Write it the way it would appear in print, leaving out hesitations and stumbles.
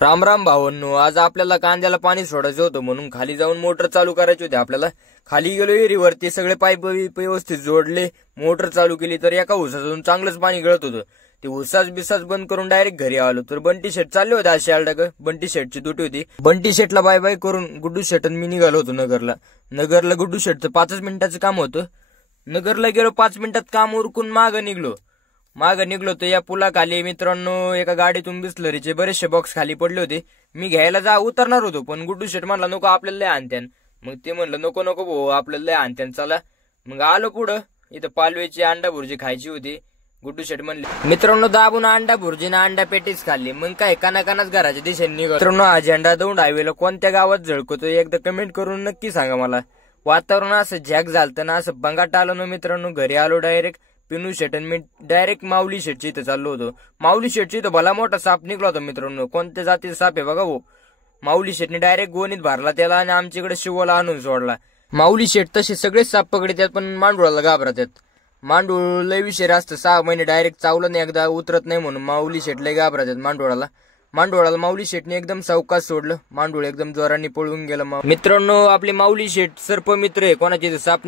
राम राम भावांनो, आज आपल्याला कांद्याला पाणी सोडायचं होतं म्हणून खाली जाऊन मोटर चालू करायची होती आपल्याला. खाली गेलो विहिरीवरती, सगळे पाईप व्यवस्थित जोडले, मोटर चालू केली तर एका उसातून चांगलंच पाणी गळत होतं. ते उसाच बिसाच बंद करून डायरेक्ट घरी आलो तर बंटी शेट चालले होते अशी आलडाग. बंटी शेटची दुटी होती. बंटी शेटला बाय बाय करून गुड्डू शेट मी निघालो होतो नगरला गुड्डू शेटचं 5 मिनिटाचं काम होतं. नगरला गेलो, 5 मिनिटात काम उरकून मागं निघलो तर या पुलाखाली मित्रांनो एका गाडीतून बिस्लरीचे बरेचसे बॉक्स खाली पडले होते. मी घ्यायला उतरणार होतो पण गुड्डू शेट म्हणला नको आपल्याला लय आणत्यान. मग ते म्हणलं नको भाऊ आपल्याला लय आणत्यान चला. मग आलो पुढं, इथं पालवेची अंडा भुर्जी खायची होती. गुड्डू शेट म्हणले मित्रांनो दाबून अंडा भुर्जी ना अंडा पेटीच खाल्ली. मग काय कानाकानाच घराच्या दिशेने निघालो. मित्रांनो हा झेंडा दौंड हायवेला कोणत्या गावात झळकतो एकदा कमेंट करून नक्की सांगा मला. वातावरण असं झॅक झालतं ना, असं बंगाट आलो ना मित्रांनो. घरी आलो डायरेक्ट पिनू शेट आणि मी डायरेक्ट माऊली शेटची इथं चाललो होतो. माऊली शेटची इथं भला मोठा साप निघला होता मित्रांनो. कोणत्या जातीचा साप आहे बघा भाऊ. माऊली शेटने डायरेक्ट गोणीत भरला त्याला आणि आमच्याकडे शिवाला आणून सोडला. माऊली शेट तसे सगळेच साप पकडतात पण मांडुळाला घाबरतात. मांडूळ लय विषय असतं, 6 महिने डायरेक्ट चावलं नाही एकदा उतरत नाही म्हणून माऊली शेट लय घाबरतात मांडुळाला माऊली शेटने एकदम सावकाश सोडलं. मांडूळ एकदम जोराने पळून गेलं. मित्रांनो आपले माऊली शेट सर्प मित्र आहे, कोणाचे साप